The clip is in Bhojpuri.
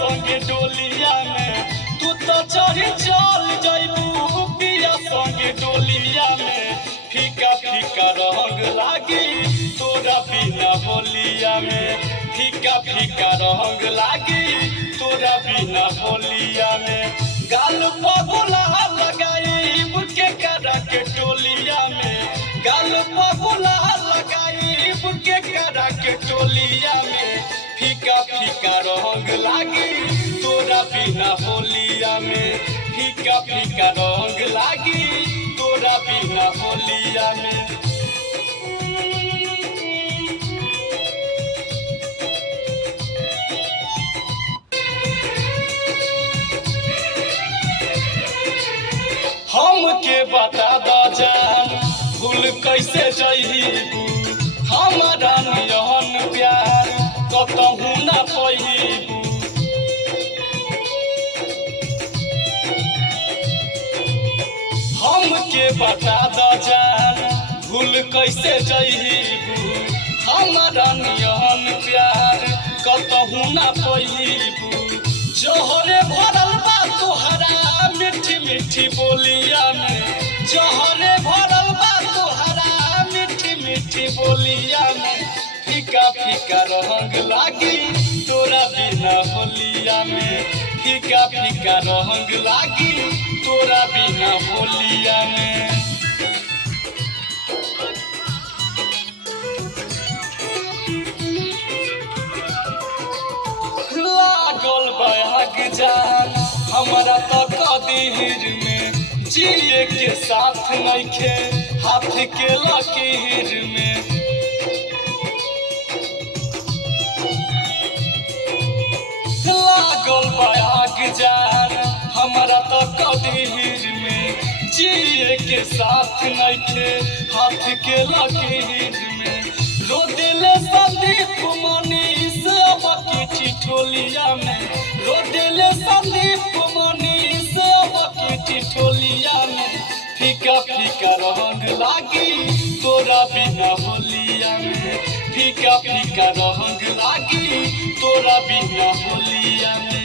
संगे डोलिया में तू तो चढ़ी चल जइबू पिया संगे डोलिया में फीका फीका रंग लागी तोरा बिना होलिया में फीका फीका रंग लागी तोरा बिना होलिया में गाल पगुला लगाई के करा के टोलिया में गाल पगुला लगाई के करा के टोलिया में फीका फीका रंग लागी तोरा बिना होलिया में फीका फीका रंग लागी तोरा बिना होलिया में हमके बता द जान भूल कैसे जइबू हमारा नियन प्यार कतहू ना पइबू हमके बता द जान भूल कैसे जइबू हमारा नियन प्यार कतहू ना पइबू जोहरे भरल बा तोहरा मीठी मीठी बोलिया में जोहरे भरल बा तोहरा मीठी मीठी बोलिया में फीका फीका रंग लागी तोरा बिना होलिया में फीका फीका रंग लागी तोरा बिना होलिया में लागल बयाग जान हमारा तो कदीर में जिए के साथ नइखे हाथ के लकीर में लागल बयाग जान हमारा तो कदीर में जिए के साथ नइखे हाथ के लकीर में रो दिले संदीप मनीष अब की ठिठोलिया में रो दिले संदीप मनीष अब की ठिठोलिया में फीका फीका रंग लागी तोरा बिना होलिया में फीका फीका रंग लागी तोरा बिना होलिया में।